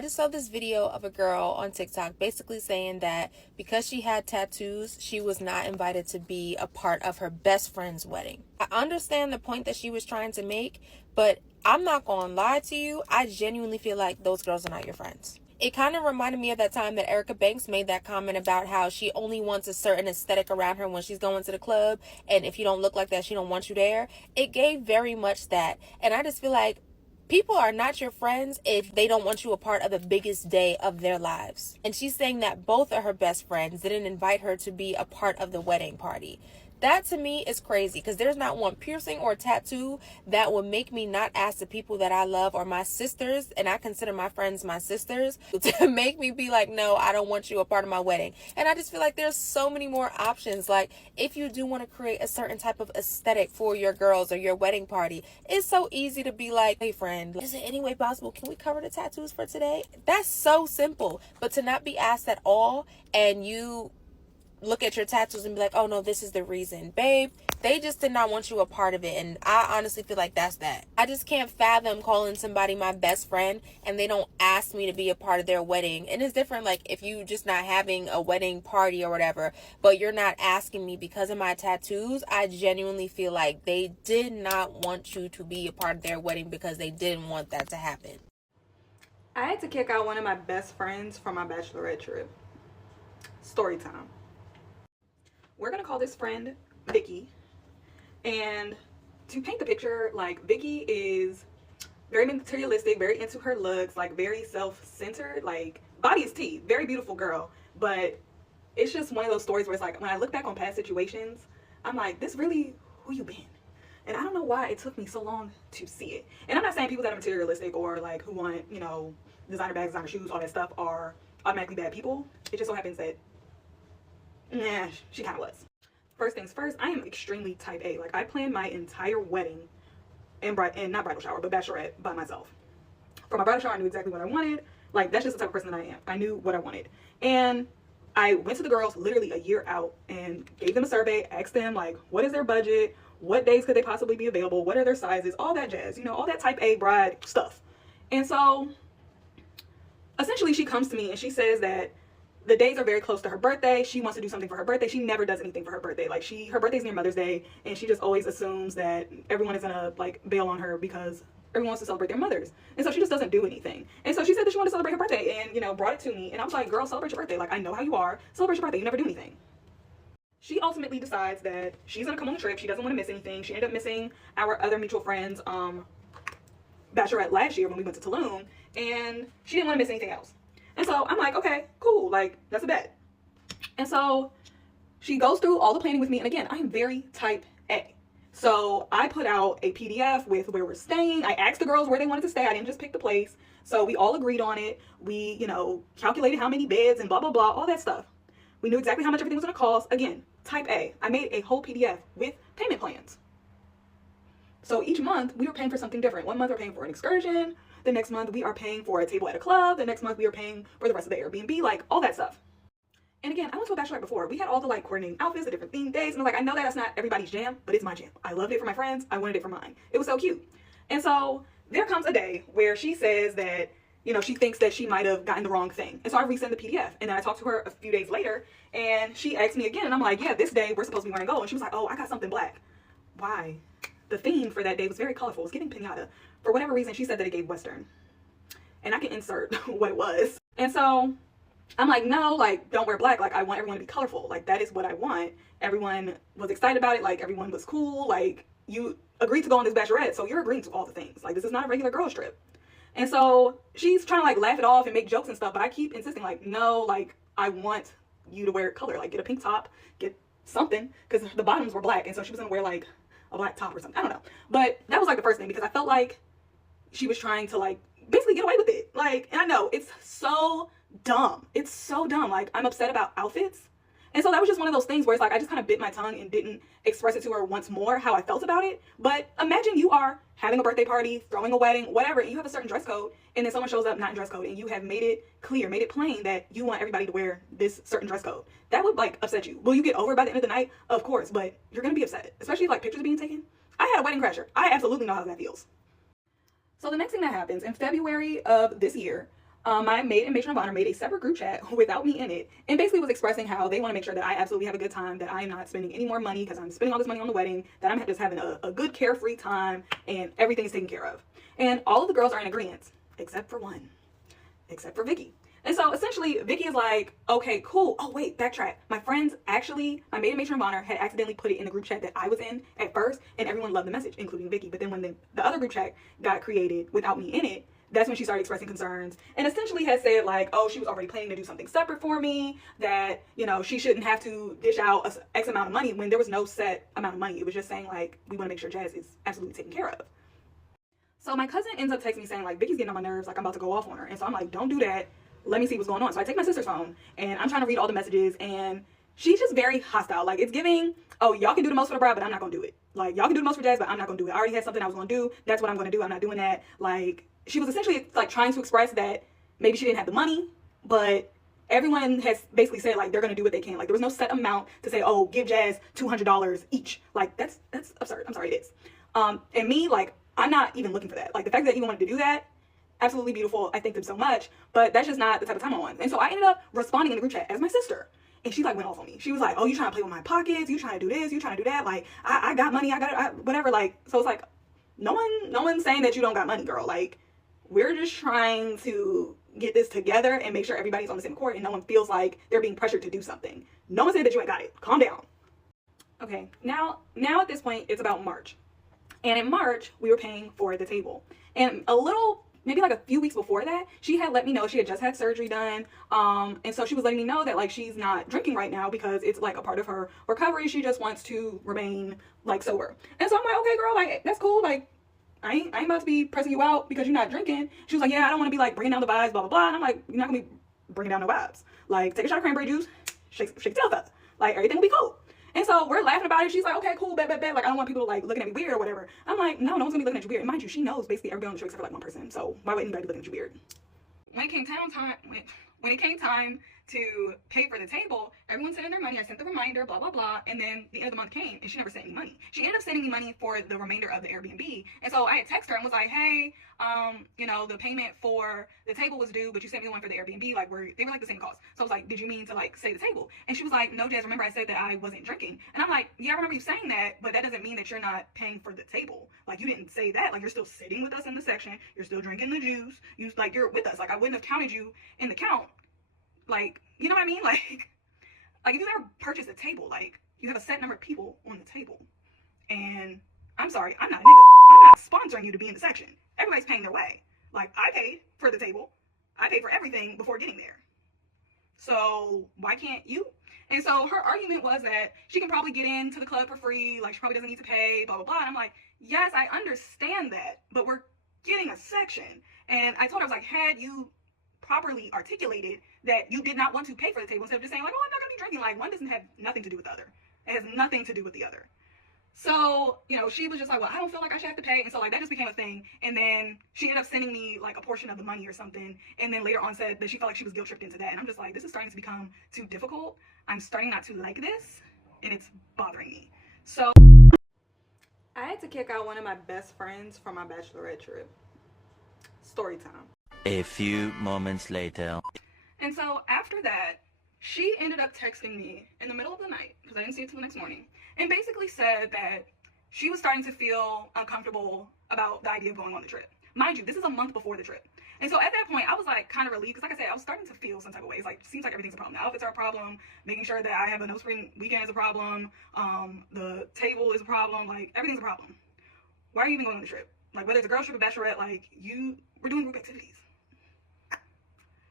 I just saw this video of a girl on TikTok basically saying that because she had tattoos, she was not invited to be a part of her best friend's wedding. I understand the point that she was trying to make, but I'm not gonna lie to you, I genuinely feel like those girls are not your friends. It kind of reminded me of that time that Erica Banks made that comment about how she only wants a certain aesthetic around her when she's going to the club, and if you don't look like that, she don't want you there. It gave very much that, and I just feel like people are not your friends if they don't want you a part of the biggest day of their lives. And she's saying that both of her best friends didn't invite her to be a part of the wedding party. That to me is crazy, because there's not one piercing or tattoo that would make me not ask the people that I love or my sisters, and I consider my friends my sisters, to make me be like, no, I don't want you a part of my wedding. And I just feel like there's so many more options. Like, if you do want to create a certain type of aesthetic for your girls or your wedding party, it's so easy to be like, hey friend, is it any way possible, can we cover the tattoos for today? That's so simple. But to not be asked at all, and you look at your tattoos and be like, oh no, this is the reason. Babe, they just did not want you a part of it. And I honestly feel like that's that. I just can't fathom calling somebody my best friend and they don't ask me to be a part of their wedding. And it's different, like, if you just not having a wedding party or whatever, but you're not asking me because of my tattoos. I genuinely feel like they did not want you to be a part of their wedding because they didn't want that to happen. I had to kick out one of my best friends from my bachelorette trip. Story time. We're gonna call this friend Vicky, and to paint the picture, like, Vicky is very materialistic, very into her looks, like very self-centered, like body is tea, very beautiful girl. But it's just one of those stories where it's like, when I look back on past situations, I'm like, this really who you been? And I don't know why it took me so long to see it. And I'm not saying people that are materialistic or like who want, you know, designer bags, designer shoes, all that stuff are automatically bad people. It just so happens that nah, she kind of was. First things first, I am extremely type A. Like, I planned my entire wedding and not bridal shower, but bachelorette by myself. For my bridal shower, I knew exactly what I wanted. Like, that's just the type of person that I am. I knew what I wanted. And I went to the girls literally a year out and gave them a survey, asked them, like, what is their budget? What days could they possibly be available? What are their sizes? All that jazz, you know, all that type A bride stuff. And so, essentially, she comes to me and she says that the days are very close to her birthday. She wants to do something for her birthday. She never does anything for her birthday. Like, her birthday's near Mother's Day, and she just always assumes that everyone is gonna, like, bail on her because everyone wants to celebrate their mothers. And so she just doesn't do anything. And so she said that she wanted to celebrate her birthday and, you know, brought it to me. And I was like, girl, celebrate your birthday. Like, I know how you are. Celebrate your birthday. You never do anything. She ultimately decides that she's gonna come on the trip. She doesn't want to miss anything. She ended up missing our other mutual friend's bachelorette last year when we went to Tulum, and she didn't want to miss anything else. And so I'm like, okay, cool, like, that's a bet. And so she goes through all the planning with me, and again, I am very type A. So I put out a PDF with where we're staying. I asked the girls where they wanted to stay. I didn't just pick the place. So we all agreed on it. We, you know, calculated how many beds and blah, blah, blah, all that stuff. We knew exactly how much everything was going to cost. Again, type A. I made a whole PDF with payment plans. So each month we were paying for something different. One month we're paying for an excursion. The next month we are paying for a table at a club. The next month we are paying for the rest of the Airbnb, like all that stuff. And again, I went to a bachelorette before. We had all the like coordinating outfits, the different theme days. And I'm like, I know that's not everybody's jam, but it's my jam. I loved it for my friends. I wanted it for mine. It was so cute. And so there comes a day where she says that, you know, she thinks that she might have gotten the wrong thing. And so I resend the PDF. And then I talked to her a few days later, and she asked me again. And I'm like, yeah, this day we're supposed to be wearing gold. And she was like, oh, I got something black. Why? The theme for that day was very colorful. It was giving pinata. For whatever reason, she said that it gave Western. And I can insert what it was. And so I'm like, no, like, don't wear black. Like, I want everyone to be colorful. Like, that is what I want. Everyone was excited about it. Like, everyone was cool. Like, you agreed to go on this bachelorette, so you're agreeing to all the things. Like, this is not a regular girls trip. And so she's trying to, like, laugh it off and make jokes and stuff. But I keep insisting, like, no, like, I want you to wear color. Like, get a pink top, get something. Because the bottoms were black. And so she was going to wear, like, a black top or something. I don't know. But that was, like, the first thing. Because I felt like she was trying to, like, basically get away with it. Like, and I know it's so dumb. It's so dumb. Like, I'm upset about outfits. And so that was just one of those things where it's like, I just kind of bit my tongue and didn't express it to her once more how I felt about it. But imagine you are having a birthday party, throwing a wedding, whatever, and you have a certain dress code, and then someone shows up not in dress code, and you have made it clear, made it plain that you want everybody to wear this certain dress code. That would, like, upset you. Will you get over it by the end of the night? Of course, but you're going to be upset, especially if, like, pictures are being taken. I had a wedding crasher. I absolutely know how that feels. So the next thing that happens, in February of this year, My maid and matron of honor made a separate group chat without me in it, and basically was expressing how they want to make sure that I absolutely have a good time, that I am not spending any more money because I'm spending all this money on the wedding, that I'm just having a good carefree time and everything is taken care of. And all of the girls are in agreement, except for one, except for Vicky. And so essentially, Vicky is like, okay, cool. Oh, wait, backtrack. My friends actually, my maid and matron of honor had accidentally put it in the group chat that I was in at first, and everyone loved the message, including Vicky. But then when the other group chat got created without me in it, that's when she started expressing concerns and essentially had said like, oh, she was already planning to do something separate for me, that, you know, she shouldn't have to dish out a X amount of money when there was no set amount of money. It was just saying like, we want to make sure Jazz is absolutely taken care of. So my cousin ends up texting me saying like, Vicky's getting on my nerves, like I'm about to go off on her. And so I'm like, don't do that. Let me see what's going on. So I take my sister's phone and I'm trying to read all the messages, and she's just very hostile. Like, it's giving, oh, y'all can do the most for the bride, but I'm not going to do it. Like, y'all can do the most for Jazz, but I'm not going to do it. I already had something I was going to do. That's what I'm going to do. I'm not doing that. Like, she was essentially like trying to express that maybe she didn't have the money, but everyone has basically said like they're going to do what they can. Like, there was no set amount to say, oh, give Jazz $200 each. Like, that's absurd. I'm sorry, it is. And me, like, I'm not even looking for that. Like, the fact that you wanted to do that, absolutely beautiful. I thank them so much, but that's just not the type of time I'm on. And so I ended up responding in the group chat as my sister. And she like went off on me. She was like, oh, you trying to play with my pockets? You trying to do this? You trying to do that? Like, I got money. I got whatever. Like, so it's like, no one's saying that you don't got money, girl. Like, we're just trying to get this together and make sure everybody's on the same accord and no one feels like they're being pressured to do something. No one said that you ain't got it. Calm down. Okay, now at this point, it's about March. And in March, we were paying for the table. And maybe like a few weeks before that, she had let me know she had just had surgery done. And so she was letting me know that like she's not drinking right now because it's like a part of her recovery. She just wants to remain like sober. And so I'm like, okay, girl, like that's cool. Like, I ain't about to be pressing you out because you're not drinking. She was like, yeah, I don't want to be like bringing down the vibes, blah, blah, blah. And I'm like, you're not going to be bringing down no vibes. Like, take a shot of cranberry juice, shake yourself up. Like, everything will be cool. And so we're laughing about it. She's like, okay, cool, bet. Like, I don't want people like looking at me weird or whatever. I'm like, no one's gonna be looking at you weird. And mind you, she knows basically everybody on the show except for like one person. So why would anybody be looking at you weird? When it came time to pay for the table, everyone sent in their money. I sent the reminder, blah, blah, blah. And then the end of the month came and she never sent any money. She ended up sending me money for the remainder of the Airbnb. And so I had texted her and was like, hey, you know, the payment for the table was due, but you sent me the one for the Airbnb. Like, they were like the same cost. So I was like, did you mean to like say the table? And she was like, no, Jazz, remember I said that I wasn't drinking. And I'm like, yeah, I remember you saying that, but that doesn't mean that you're not paying for the table. Like, you didn't say that. Like, you're still sitting with us in the section. You're still drinking the juice. You're with us. Like, I wouldn't have counted you in the count. Like, you know what I mean? Like if you've ever purchased a table, like, you have a set number of people on the table. And I'm sorry, I'm not a nigga. I'm not sponsoring you to be in the section. Everybody's paying their way. Like, I paid for the table. I paid for everything before getting there. So why can't you? And so her argument was that she can probably get into the club for free. Like, she probably doesn't need to pay, blah, blah, blah. And I'm like, yes, I understand that, but we're getting a section. And I told her, I was like, had you properly articulated that you did not want to pay for the table instead of just saying like, oh, I'm not gonna be drinking. Like, one doesn't have nothing to do with the other. It has nothing to do with the other. So, you know, she was just like, well, I don't feel like I should have to pay. And so like that just became a thing. And then she ended up sending me like a portion of the money or something. And then later on said that she felt like she was guilt tripped into that. And I'm just like, this is starting to become too difficult. I'm starting not to like this and it's bothering me. So I had to kick out one of my best friends from my bachelorette trip. Story time. A few moments later. And so after that, she ended up texting me in the middle of the night, because I didn't see it till the next morning, and basically said that she was starting to feel uncomfortable about the idea of going on the trip. Mind you, this is a month before the trip. And so at that point, I was like kind of relieved, because like I said, I was starting to feel some type of ways. Like, it seems like everything's a problem. The outfits are a problem. Making sure that I have a no spring weekend is a problem. The table is a problem. Like, everything's a problem. Why are you even going on the trip? Like, whether it's a girl trip or bachelorette, like, we're doing group activities.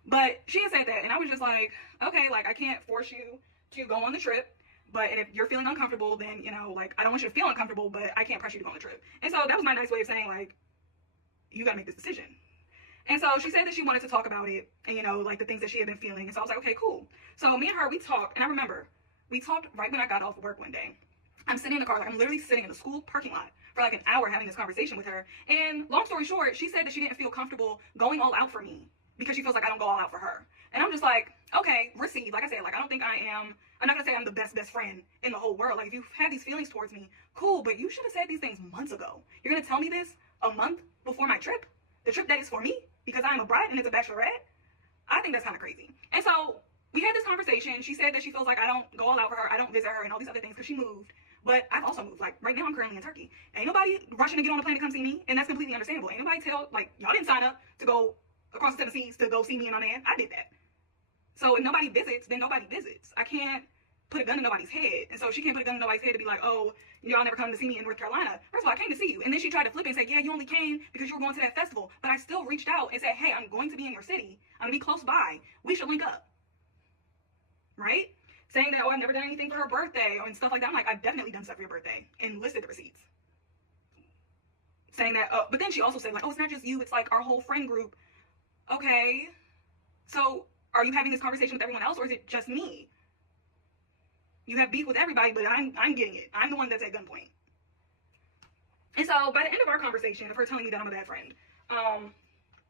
But she didn't say that, and I was just like, okay, like, I can't force you to go on the trip, but if you're feeling uncomfortable, then, you know, like, I don't want you to feel uncomfortable, but I can't press you to go on the trip. And so that was my nice way of saying, like, you gotta make this decision. And so she said that she wanted to talk about it, and, you know, like, the things that she had been feeling. And so I was like, okay, cool. So me and her, we talked, and I remember, we talked right when I got off work one day. I'm sitting in the car, like, I'm literally sitting in the school parking lot for like an hour having this conversation with her. And long story short, she said that she didn't feel comfortable going all out for me, because she feels like I don't go all out for her. And I'm just like, okay, receive. Like I said, like, I'm not gonna say I'm the best friend in the whole world. Like, if you've had these feelings towards me, cool, but you should have said these things months ago. You're gonna tell me this a month before my trip? The trip that is for me, because I'm a bride and it's a bachelorette? I think that's kind of crazy. And so we had this conversation. She said that she feels like I don't go all out for her, I don't visit her, and all these other things because she moved. But I've also moved. Like, right now I'm currently in Turkey. Ain't nobody rushing to get on a plane to come see me, and that's completely understandable. Ain't nobody y'all didn't sign up to go across the 7 seas to go see me and my man. I did that. So if nobody visits, then nobody visits. I can't put a gun in nobody's head. And so she can't put a gun in nobody's head to be like, oh, y'all never come to see me in North Carolina. First of all, I came to see you. And then she tried to flip it and say, yeah, you only came because you were going to that festival. But I still reached out and said, hey, I'm going to be in your city. I'm going to be close by. We should link up. Right? Saying that, oh, I've never done anything for her birthday and stuff like that. I'm like, I've definitely done stuff for your birthday and listed the receipts. Saying that, but then she also said, like, oh, it's not just you. It's like our whole friend group. Okay. So are you having this conversation with everyone else, or is it just me? You have beef with everybody, but I'm getting it. I'm the one that's at gunpoint. And so by the end of our conversation, of her telling me that I'm a bad friend,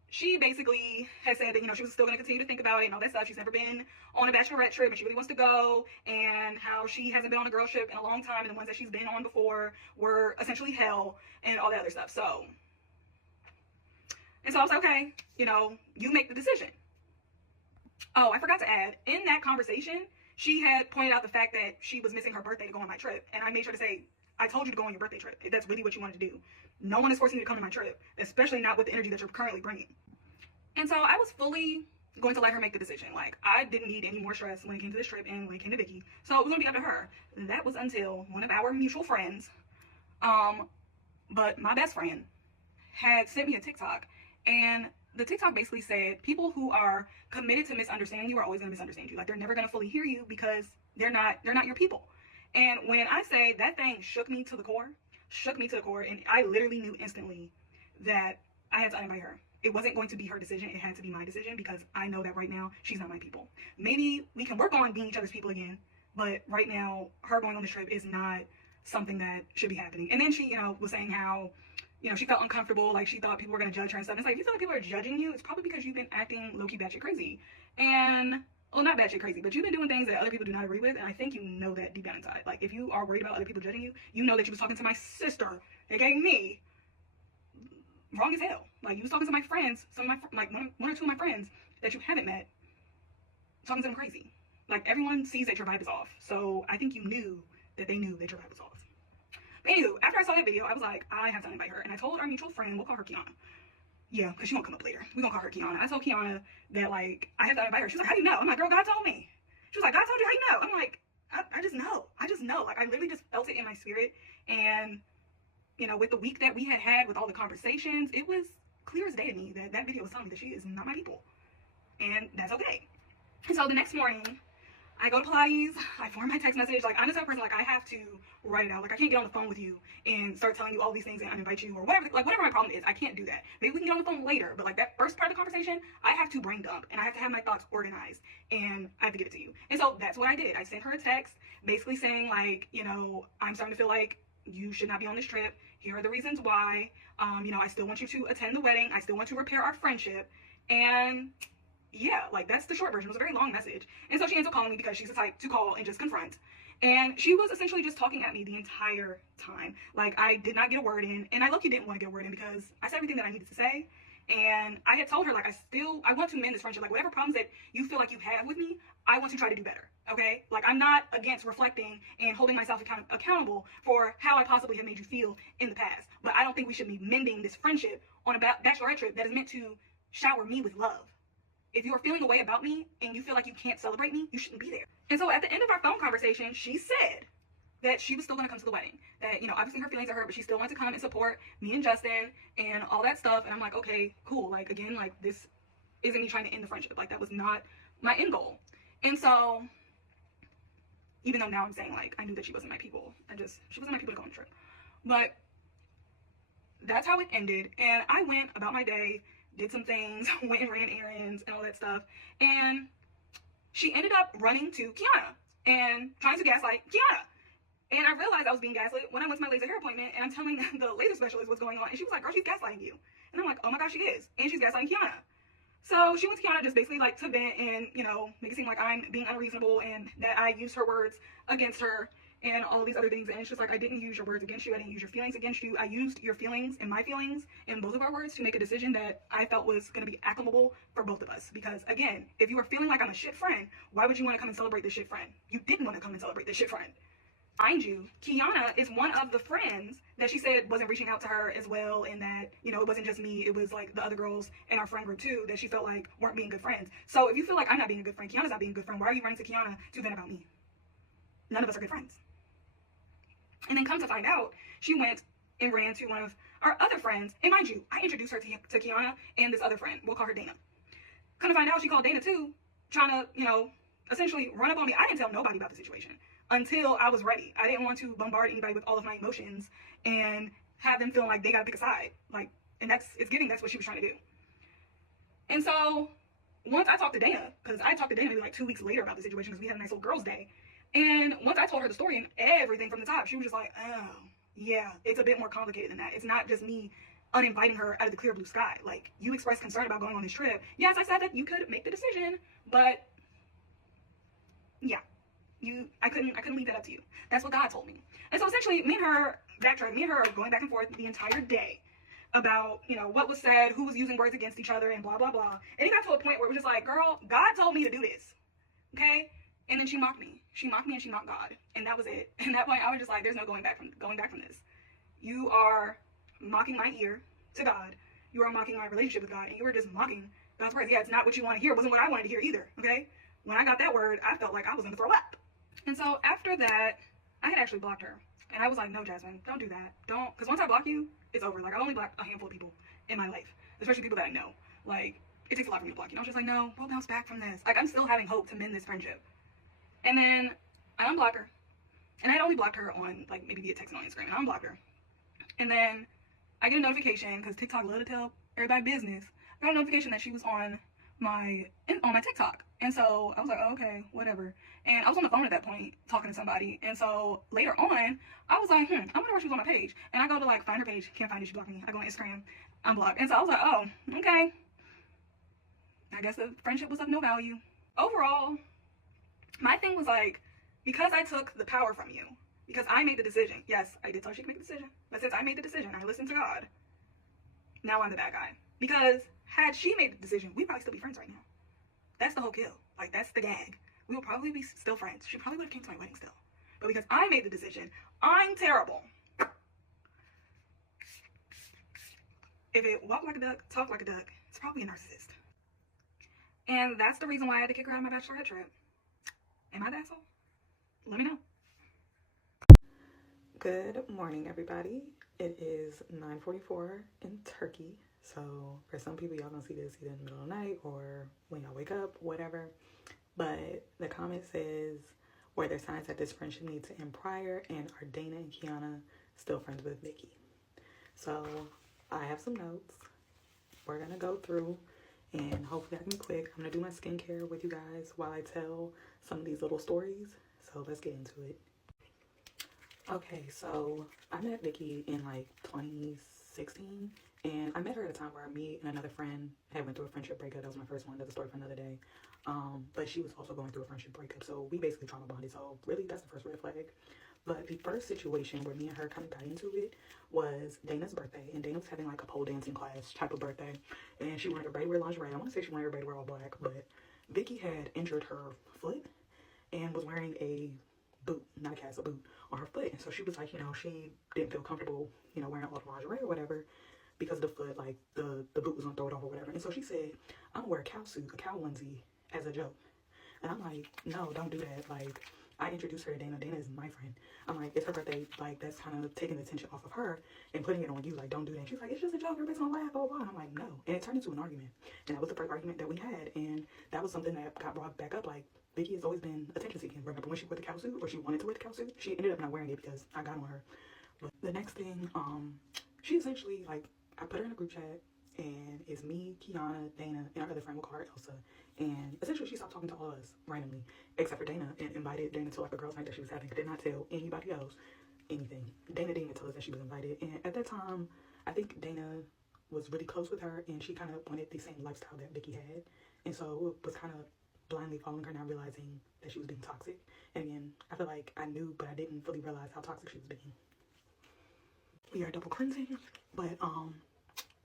she basically has said that, she was still going to continue to think about it and all that stuff. She's never been on a bachelorette trip and she really wants to go, and how she hasn't been on a girl trip in a long time, and the ones that she's been on before were essentially hell and all that other stuff. So I was like, okay, you make the decision. Oh, I forgot to add, in that conversation, she had pointed out the fact that she was missing her birthday to go on my trip. And I made sure to say, I told you to go on your birthday trip, if that's really what you wanted to do. No one is forcing you to come to my trip, especially not with the energy that you're currently bringing. And so I was fully going to let her make the decision. Like, I didn't need any more stress when it came to this trip and when it came to Vicky. So it was going to be up to her. That was until one of our mutual friends, but my best friend, had sent me a TikTok. And the TikTok basically said, people who are committed to misunderstanding you are always going to misunderstand you. Like, they're never going to fully hear you because they're not your people. And when I say that thing shook me to the core, and I literally knew instantly that I had to uninvite her. It wasn't going to be her decision. It had to be my decision, because I know that right now she's not my people. Maybe we can work on being each other's people again, but right now her going on this trip is not something that should be happening. And then she, was saying how, she felt uncomfortable, like she thought people were going to judge her and stuff. And it's like, if you feel like people are judging you, it's probably because you've been acting low-key batshit crazy. And, well, not batshit crazy, but you've been doing things that other people do not agree with, and I think you know that deep down inside. Like, if you are worried about other people judging you, you know that you was talking to my sister, aka me, wrong as hell. Like, you was talking to my friends, one or two of my friends that you haven't met, talking to them crazy. Like, everyone sees that your vibe is off, so I think you knew that they knew that your vibe was off. But anywho, after I saw that video, I was like, I have to invite her. And I told our mutual friend, we'll call her Kiana. Yeah, because she won't come up later. We're going to call her Kiana. I told Kiana that, like, I have to invite her. She was like, how do you know? I'm like, girl, God told me. She was like, God told you, how you know? I'm like, I just know. I just know. Like, I literally just felt it in my spirit. And, with the week that we had with all the conversations, it was clear as day to me that video was telling me that she is not my people. And that's okay. And so the next morning, I go to Pilates, I form my text message. Like, I'm the type of person, like, I have to write it out. Like, I can't get on the phone with you and start telling you all these things and uninvite you or whatever. Like, whatever my problem is, I can't do that. Maybe we can get on the phone later, but, like, that first part of the conversation, I have to brain dump, and I have to have my thoughts organized, and I have to give it to you. And so that's what I did. I sent her a text basically saying, like, I'm starting to feel like you should not be on this trip. Here are the reasons why. I still want you to attend the wedding. I still want to repair our friendship. And yeah, like, that's the short version. It was a very long message. And so she ends up calling me because she's the type to call and just confront. And she was essentially just talking at me the entire time. Like, I did not get a word in, and I low-key didn't want to get a word in because I said everything that I needed to say. And I had told her, like, I want to mend this friendship. Like, whatever problems that you feel like you have with me, I want to try to do better, okay? Like, I'm not against reflecting and holding myself accountable for how I possibly have made you feel in the past. But I don't think we should be mending this friendship on a bachelorette trip that is meant to shower me with love. If you're feeling a way about me and you feel like you can't celebrate me, you shouldn't be there. And so at the end of our phone conversation, she said that she was still going to come to the wedding. That, obviously her feelings are hurt, but she still wanted to come and support me and Justin and all that stuff. And I'm like, okay, cool. Like, again, like, this isn't me trying to end the friendship. Like, that was not my end goal. And so, even though now I'm saying, like, I knew that she wasn't my people, she wasn't my people to go on the trip. But that's how it ended. And I went about my day, did some things, went and ran errands and all that stuff. And she ended up running to Kiana and trying to gaslight Kiana. And I realized I was being gaslit when I went to my laser hair appointment, and I'm telling the laser specialist what's going on. And she was like, girl, she's gaslighting you. And I'm like, oh my gosh, she is. And she's gaslighting Kiana. So she went to Kiana just basically, to vent and, make it seem like I'm being unreasonable and that I used her words against her. and all these other things. And it's just like, I didn't use your words against you. I didn't use your feelings against you. I used your feelings and my feelings in both of our words to make a decision that I felt was going to be acclimable for both of us. Because again, if you were feeling like I'm a shit friend, why would you want to come and celebrate this shit friend? You didn't want to come and celebrate this shit friend. Mind you, Kiana is one of the friends that she said wasn't reaching out to her as well, and that, you know, it wasn't just me, it was like the other girls in our friend group too that she felt like weren't being good friends. So if you feel like I'm not being a good friend, Kiana's not being a good friend, why are you running to Kiana to vent about me? None of us are good friends. And then come to find out, she went and ran to one of our other friends, and mind you, I introduced her to Kiana and this other friend. We'll call her Dana. Come to find out, she called Dana too, trying to, you know, essentially run up on me. I didn't tell nobody about the situation until I was ready. I didn't want to bombard anybody with all of my emotions and have them feel like they gotta pick a side. Like, and that's what she was trying to do. And so once I talked to Dana, because I talked to Dana maybe like 2 weeks later about the situation, because we had a nice little girls' day. And once I told her the story and everything from the top, she was just like, oh, yeah, it's a bit more complicated than that. It's not just me uninviting her out of the clear blue sky. Like, you expressed concern about going on this trip. Yes, I said that you could make the decision, but yeah, I couldn't leave that up to you. That's what God told me. And so essentially, me and her are going back and forth the entire day about, you know, what was said, who was using words against each other, and blah, blah, blah. And it got to a point where it was just like, girl, God told me to do this, okay? And then she mocked me. She mocked me and she mocked God. And that was it. And at that point, I was just like, there's no going back from this. You are mocking my ear to God. You are mocking my relationship with God. And you were just mocking God's words. Yeah, it's not what you want to hear. It wasn't what I wanted to hear either, okay? When I got that word, I felt like I was going to throw up. And so after that, I had actually blocked her. And I was like, no, Jasmine, don't do that. Don't. Because once I block you, it's over. Like, I only block a handful of people in my life. Especially people that I know. Like, it takes a lot for me to block you. I was just like, no, we'll bounce back from this. Like, I'm still having hope to mend this friendship. And then I unblocked her. And I had only blocked her on, like, maybe via text and on Instagram. And I unblocked her. And then I get a notification, because TikTok love to tell everybody business. I got a notification that she was on my TikTok. And so I was like, oh, okay, whatever. And I was on the phone at that point talking to somebody. And so later on, I was like, I wonder why she was on my page. And I go to, like, find her page. Can't find it. She blocked me. I go on Instagram. Unblocked. And so I was like, oh, okay. I guess the friendship was of no value. Overall, my thing was like, because I took the power from you, because I made the decision. Yes, I did tell her she could make the decision. But since I made the decision, I listened to God. Now I'm the bad guy. Because had she made the decision, we'd probably still be friends right now. That's the whole kill. Like, that's the gag. We will probably be still friends. She probably would have came to my wedding still. But because I made the decision, I'm terrible. If it walk like a duck, talk like a duck, it's probably a narcissist. And that's the reason why I had to kick her out of my bachelorette trip. Am I the asshole? Let me know. Good morning, everybody. It is 9:44 in Turkey. So for some people, y'all gonna see this either in the middle of the night or when y'all wake up, whatever. But the comment says, were there signs that this friendship needs to end prior, and are Dana and Kiana still friends with Vicky? So I have some notes. We're gonna go through, and hopefully I can be quick. I'm gonna do my skincare with you guys while I tell some of these little stories. So let's get into it. Okay, so I met Vicky in like 2016, and I met her at a time where me and another friend had went through a friendship breakup. That was my first one. That's a story for another day. But she was also going through a friendship breakup, so we basically trauma bonded. So really, that's the first red flag. But the first situation where me and her kind of got into it was Dana's birthday, and Dana was having like a pole dancing class type of birthday, and she wanted everybody to wear lingerie. I want to say she wanted everybody to wear all black, but Vicky had injured her foot and was wearing a boot, not a cast, a boot on her foot. And so she was like, you know, she didn't feel comfortable, you know, wearing all the lingerie or whatever because of the foot, like the boot was gonna throw it off or whatever. And so she said, I'm gonna wear a cow suit, a cow onesie as a joke. And I'm like, no, don't do that. Like, I introduced her to Dana. Dana is my friend. I'm like, it's her birthday. Like, that's kind of taking the attention off of her and putting it on you. Like, don't do that. And she's like, it's just a joke. Everybody's gonna laugh, blah, blah. And I'm like, no. And it turned into an argument. And that was the first argument that we had. And that was something that got brought back up. Like, Vicky has always been attention seeking. Remember when she wore the cow suit, or she wanted to wear the cow suit? She ended up not wearing it because I got on her. But the next thing, she essentially, like, I put her in a group chat, and it's me, Kiana, Dana, and our other friend, we'll call her Elsa. And essentially, she stopped talking to all of us randomly, except for Dana, and invited Dana to like a girls' night that she was having. Did not tell anybody else anything. Dana didn't even tell us that she was invited. And at that time, I think Dana was really close with her, and she kind of wanted the same lifestyle that Vicky had. And so it was kind of blindly following her, not realizing that she was being toxic. And again, I feel like I knew, but I didn't fully realize how toxic she was being. We are double cleansing, but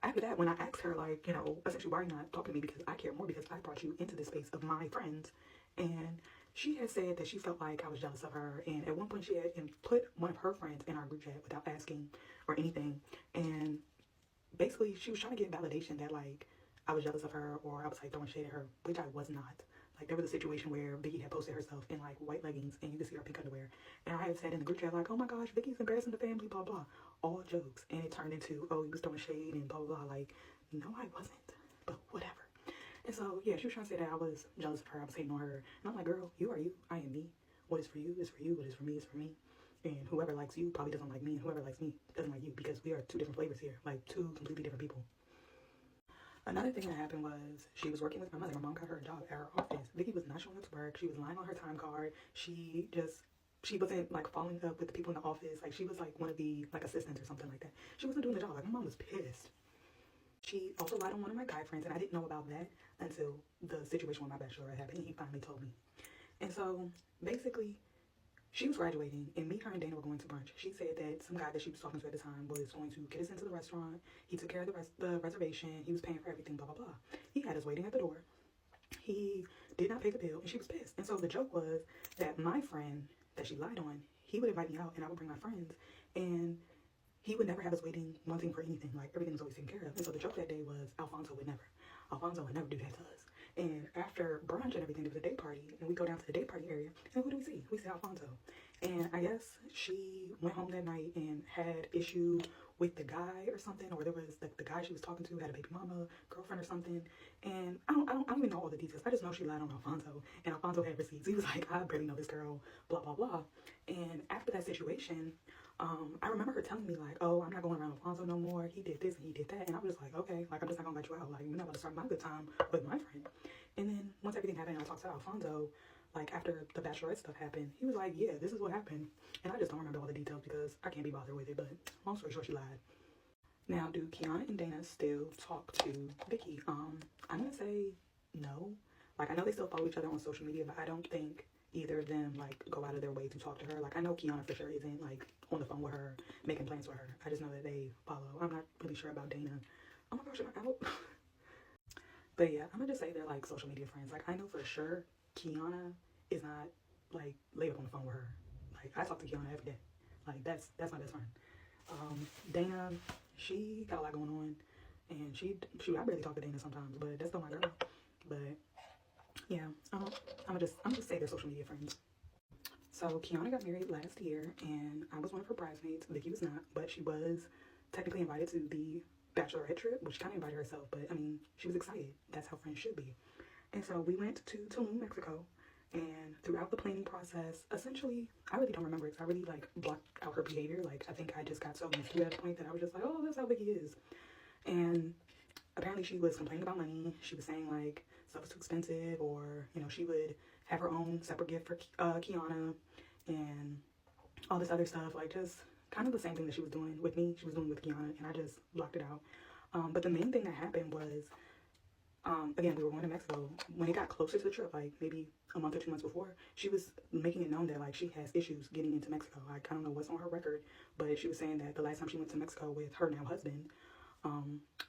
after that, when I asked her, like, you know, essentially, why are you not talking to me, because I care more, because I brought you into this space of my friends, and she had said that she felt like I was jealous of her, and at one point she had put one of her friends in our group chat without asking or anything, and basically she was trying to get validation that, like, I was jealous of her, or I was, like, throwing shade at her, which I was not. Like, there was a situation where Vicky had posted herself in, like, white leggings, and you could see her pink underwear, and I had said in the group chat, like, oh my gosh, Vicky's embarrassing the family, blah, blah, all jokes, and it turned into, oh, he was throwing shade, and blah, blah, blah, like, no, I wasn't, but whatever. And so, yeah, she was trying to say that I was jealous of her, I was hating on her, and I'm like, girl, you are you, I am me. What is for you is for you, what is for me is for me. And whoever likes you probably doesn't like me, and whoever likes me doesn't like you, because we are two different flavors here, like two completely different people. Another thing that happened was she was working with my mother. My mom got her a job at her office. Vicky was not showing up to work. She was lying on her time card. She wasn't, like, following up with the people in the office. Like, she was, like, one of the, like, assistants or something like that. She wasn't doing the job. Like, my mom was pissed. She also lied on one of my guy friends, and I didn't know about that until the situation with my bachelorette happened, and he finally told me. And so, basically, she was graduating, and me, her, and Dana were going to brunch. She said that some guy that she was talking to at the time was going to get us into the restaurant. He took care of the reservation. He was paying for everything, blah, blah, blah. He had us waiting at the door. He did not pay the bill, and she was pissed. And so the joke was that my friend that she lied on, he would invite me out, and I would bring my friends, and he would never have us waiting, wanting for anything. Like, everything was always taken care of. And so the joke that day was Alfonso would never do that to us. And after brunch and everything, there was a day party, and we go down to the day party area, and who do we see? We see Alfonso. And I guess she went home that night and had issue with the guy or something, or there was the guy she was talking to had a baby mama, girlfriend or something. And I don't even know all the details. I just know she lied on Alfonso, and Alfonso had receipts. He was like, I barely know this girl, blah, blah, blah. And after that situation, I remember her telling me, like, oh, I'm not going around Alfonso no more. He did this and he did that. And I was just like, okay, like, I'm just not gonna let you out. Like, you're not about to start my good time with my friend. And then once everything happened, I talked to Alfonso, like, after the bachelorette stuff happened. He was like, yeah, this is what happened. And I just don't remember all the details because I can't be bothered with it. But long story short, she lied. Now, do Kiana and Dana still talk to Vicky? I'm gonna say no. Like, I know they still follow each other on social media, but I don't think either of them, like, go out of their way to talk to her. Like, I know Kiana for sure isn't, like, on the phone with her, making plans with her. I just know that they follow. I'm not really sure about Dana. Oh my gosh, am I out? But yeah, I'm gonna just say they're, like, social media friends. Like, I know for sure Kiana is not, like, laid up on the phone with her. Like, I talk to Kiana every day. Like, that's my best friend. Dana, she got a lot going on, and I barely talk to Dana sometimes, but that's still my girl. But yeah, I'm gonna just say they're social media friends. So Kiana got married last year, and I was one of her bridesmaids. Vicky was not, but she was technically invited to the bachelorette trip, which she kind of invited herself, but I mean, she was excited. That's how friends should be. And so we went to Tulum, Mexico, and throughout the planning process, essentially, I really don't remember it, 'cause I really, like, blocked out her behavior. Like, I think I just got so used to it at the point that I was just like, oh, that's how Vicky is. And apparently she was complaining about money. She was saying, like, stuff was too expensive, or, you know, she would have her own separate gift for Kiana, and all this other stuff, like, just kind of the same thing that she was doing with me, she was doing with Kiana, and I just blocked it out. But the main thing that happened was, again, we were going to Mexico. When it got closer to the trip, like maybe a month or 2 months before, she was making it known that, like, she has issues getting into Mexico. Like, I don't know what's on her record, but she was saying that the last time she went to Mexico with her now husband,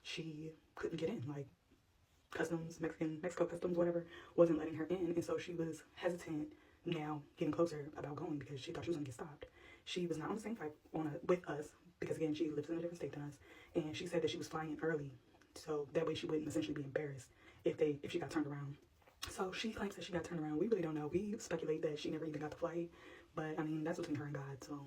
she couldn't get in. Like, Mexico customs, whatever, wasn't letting her in, and so she was hesitant now getting closer about going because she thought she was gonna get stopped. She was not on the same flight with us because, again, she lives in a different state than us, and she said that she was flying in early, so that way she wouldn't essentially be embarrassed if she got turned around. So she claims that she got turned around. We really don't know. We speculate that she never even got the flight, but I mean, that's between her and God. So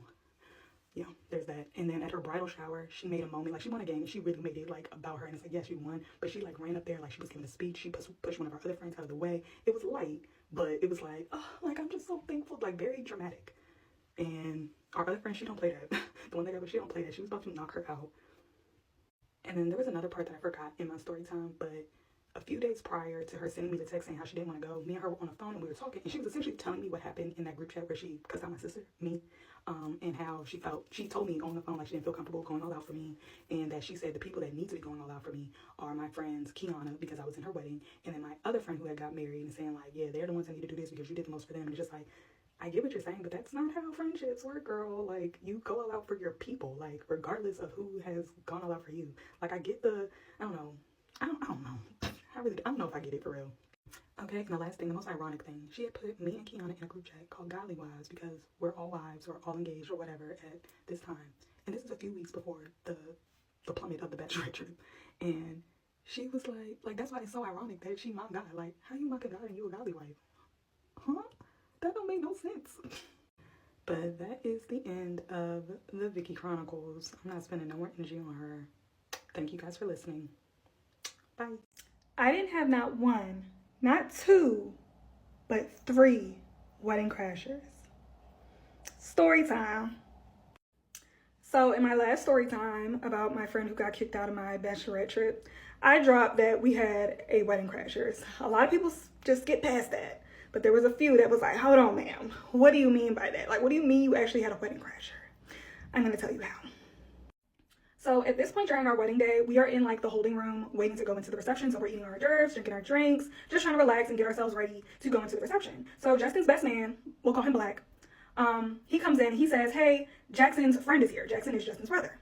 yeah, there's that. And then at her bridal shower, she made a moment, like, she won a game, and she really made it, like, about her, and it's like, yes, she won, but she, like, ran up there like she was giving a speech. She pushed one of our other friends out of the way. It was light, but it was like, oh, like, I'm just so thankful, like, very dramatic. And our other friend, she don't play that. The one that got, but she don't play that. She was about to knock her out. And then there was another part that I forgot in my story time, but a few days prior to her sending me the text saying how she didn't want to go, me and her were on the phone and we were talking, and she was essentially telling me what happened in that group chat where she cussed out my sister, me, and how she felt. She told me on the phone like she didn't feel comfortable going all out for me, and that she said the people that need to be going all out for me are my friends Kiana, because I was in her wedding, and then my other friend who had got married, and saying like, yeah, they're the ones that need to do this because you did the most for them. And it's just like, I get what you're saying, but that's not how friendships work, girl. Like, you go all out for your people, like, regardless of who has gone all out for you. Like, I get the, I don't know. I don't know. I don't know if I get it for real. Okay, and the last thing, the most ironic thing, she had put me and Kiana in a group chat called Godly Wives because we're all wives or all engaged or whatever at this time. And this is a few weeks before the plummet of the bachelorette trip. And she was like, that's why it's so ironic that she mocked God. Like, how you mock a God and you a godly wife? Huh? That don't make no sense. But that is the end of the Vicky Chronicles. I'm not spending no more energy on her. Thank you guys for listening. Bye. I didn't have not one, not two, but 3 wedding crashers. Story time. So in my last story time about my friend who got kicked out of my bachelorette trip, I dropped that we had a wedding crashers. A lot of people just get past that. But there was a few that was like, hold on, ma'am. What do you mean by that? Like, what do you mean you actually had a wedding crasher? I'm going to tell you how. So at this point during our wedding day, we are in like the holding room waiting to go into the reception. So we're eating our hors d'oeuvres, drinking our drinks, just trying to relax and get ourselves ready to go into the reception. So Justin's best man, we'll call him Black, he comes in, he says, hey, Jackson's friend is here. Jackson is Justin's brother.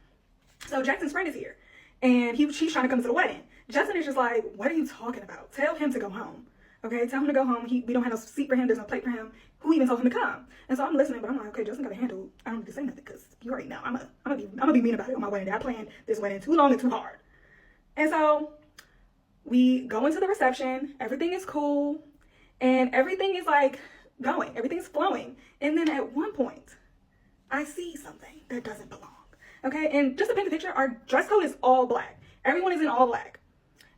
So Jackson's friend is here and she's trying to come to the wedding. Justin is just like, what are you talking about? Tell him to go home. Okay, tell him to go home. We don't have no seat for him. There's no plate for him. Who even told him to come? And so I'm listening, but I'm like, okay, Justin got a handle. I don't need to say nothing because you already know. I'm gonna be mean about it on my wedding day. I planned this wedding too long and too hard. And so we go into the reception. Everything is cool, and everything is like going. Everything's flowing. And then at one point, I see something that doesn't belong. Okay, and just to paint the picture, our dress code is all black. Everyone is in all black.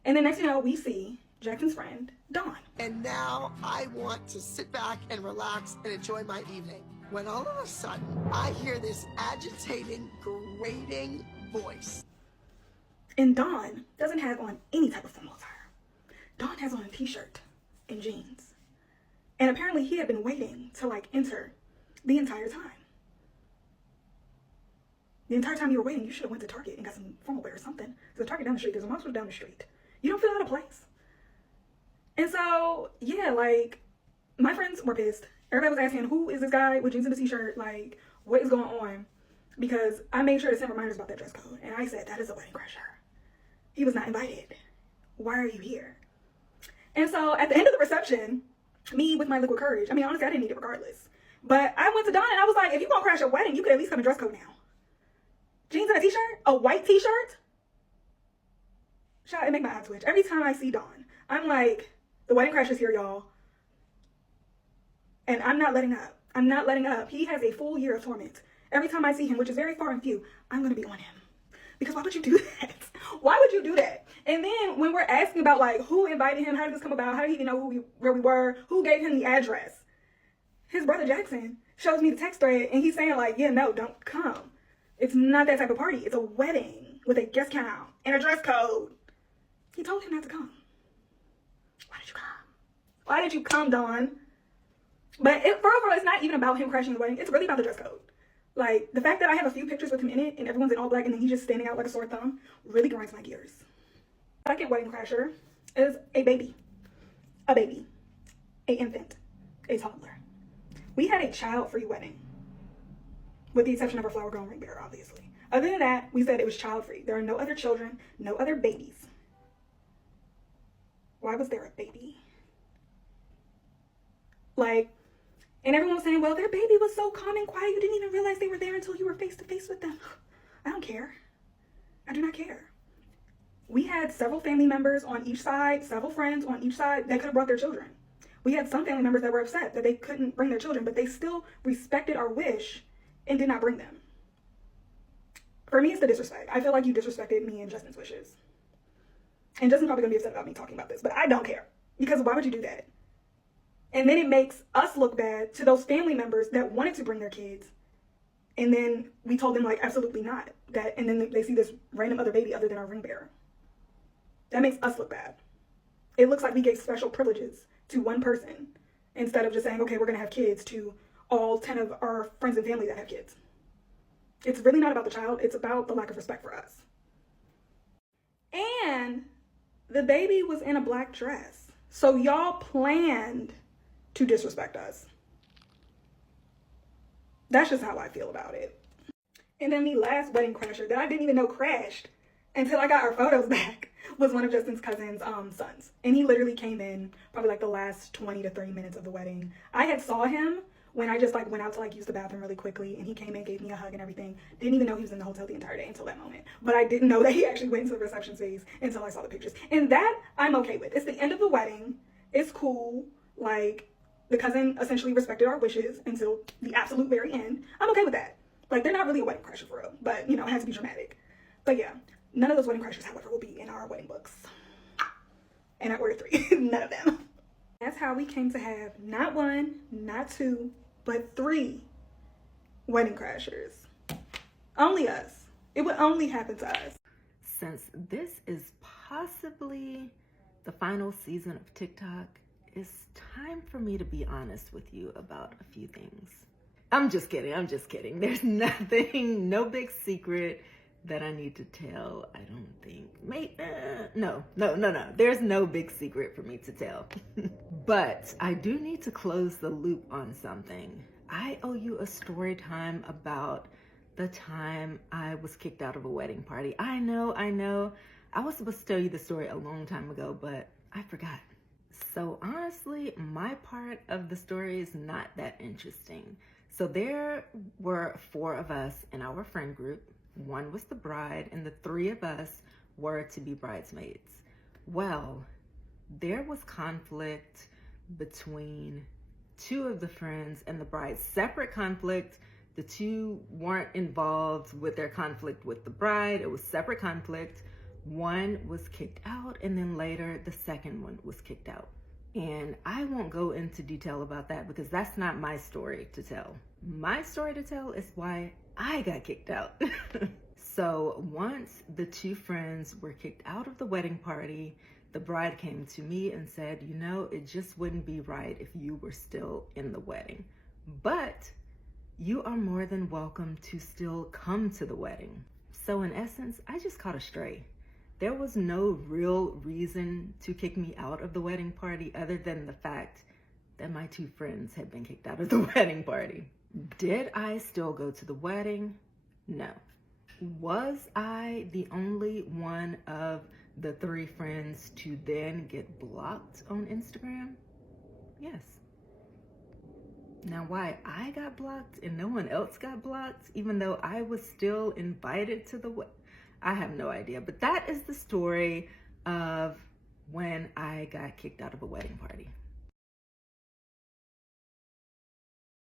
And then next thing you know, we see Jackson's friend, Dawn. And now I want to sit back and relax and enjoy my evening. When all of a sudden, I hear this agitating, grating voice. And Dawn doesn't have on any type of formal attire. Dawn has on a t-shirt and jeans. And apparently he had been waiting to like enter the entire time. The entire time you were waiting, you should have went to Target and got some formal wear or something. There's a Target down the street. There's a Marshall down the street. You don't feel out of place. And so, yeah, like, my friends were pissed. Everybody was asking, who is this guy with jeans and a t-shirt? Like, what is going on? Because I made sure to send reminders about that dress code. And I said, that is a wedding crasher. He was not invited. Why are you here? And so, at the end of the reception, me with my liquid courage, I mean, honestly, I didn't need it regardless. But I went to Dawn and I was like, if you're going to crash a wedding, you could at least come in dress code now. Jeans and a t-shirt? A white t-shirt? Child, it make my eye twitch. Every time I see Dawn, I'm like, the wedding crasher's here, y'all. And I'm not letting up. I'm not letting up. He has a full year of torment. Every time I see him, which is very far and few, I'm going to be on him. Because why would you do that? Why would you do that? And then when we're asking about, like, who invited him, how did this come about, how did he even know where we were, who gave him the address? His brother Jackson shows me the text thread, and he's saying, like, yeah, no, don't come. It's not that type of party. It's a wedding with a guest count and a dress code. He told him not to come. Why did you come? Why did you come, Dawn? But for overall, it's not even about him crashing the wedding. It's really about the dress code. Like, the fact that I have a few pictures with him in it and everyone's in all black and then he's just standing out like a sore thumb really grinds my gears. Second wedding crasher is a baby. A baby. A infant. A toddler. We had a child-free wedding. With the exception of our flower girl and ring bearer, obviously. Other than that, we said it was child-free. There are no other children, no other babies. Why was there a baby? Like, and everyone was saying, well, their baby was so calm and quiet, you didn't even realize they were there until you were face to face with them. I don't care. I do not care. We had several family members on each side, several friends on each side that could have brought their children. We had some family members that were upset that they couldn't bring their children, but they still respected our wish and did not bring them. For me, it's the disrespect. I feel like you disrespected me and Justin's wishes. And Justin's probably going to be upset about me talking about this, but I don't care. Because why would you do that? And then it makes us look bad to those family members that wanted to bring their kids. And then we told them, like, absolutely not. And then they see this random other baby other than our ring bearer. That makes us look bad. it looks like we gave special privileges to one person instead of just saying, okay, we're going to have kids, to all 10 of our friends and family that have kids. It's really not about the child. It's about the lack of respect for us. And the baby was in a black dress. So y'all planned to disrespect us. That's just how I feel about it. And then the last wedding crasher that I didn't even know crashed until I got our photos back was one of Justin's cousin's sons. And he literally came in probably like the last 20 to 30 minutes of the wedding. I had saw him when I just like went out to like use the bathroom really quickly, and he came in, gave me a hug and everything. Didn't even know he was in the hotel the entire day until that moment. But I didn't know that he actually went into the reception space until I saw the pictures. And that I'm okay with. It's the end of the wedding. It's cool. Like, the cousin essentially respected our wishes until the absolute very end. I'm okay with that. Like, they're not really a wedding crasher for real, but, you know, it has to be dramatic. But yeah, none of those wedding crashers, however, will be in our wedding books. And I ordered 3. None of them. That's how we came to have not 1, not 2, but 3 wedding crashers. Only us. It would only happen to us. Since this is possibly the final season of TikTok, it's time for me to be honest with you about a few things. I'm just kidding. There's nothing, no big secret that I need to tell. I don't think. No. There's no big secret for me to tell. But I do need to close the loop on something. I owe you a story time about the time I was kicked out of a wedding party. I know. I was supposed to tell you the story a long time ago, but I forgot. So honestly, my part of the story is not that interesting. So there were 4 of us in our friend group. 1 was the bride, and the 3 of us were to be bridesmaids. Well, there was conflict between 2 of the friends and the bride. Separate conflict. The 2 weren't involved with their conflict with the bride. It was separate conflict. 1 was kicked out, and then later the second one was kicked out. And I won't go into detail about that because that's not my story to tell. My story to tell is why I got kicked out. So once the 2 friends were kicked out of the wedding party, the bride came to me and said, you know, it just wouldn't be right if you were still in the wedding. But you are more than welcome to still come to the wedding. So in essence, I just caught a stray. There was no real reason to kick me out of the wedding party other than the fact that my 2 friends had been kicked out of the wedding party. Did I still go to the wedding? No. Was I the only one of the 3 friends to then get blocked on Instagram? Yes. Now, why I got blocked and no one else got blocked, even though I was still invited to the wedding, I have no idea. But that is the story of when I got kicked out of a wedding party.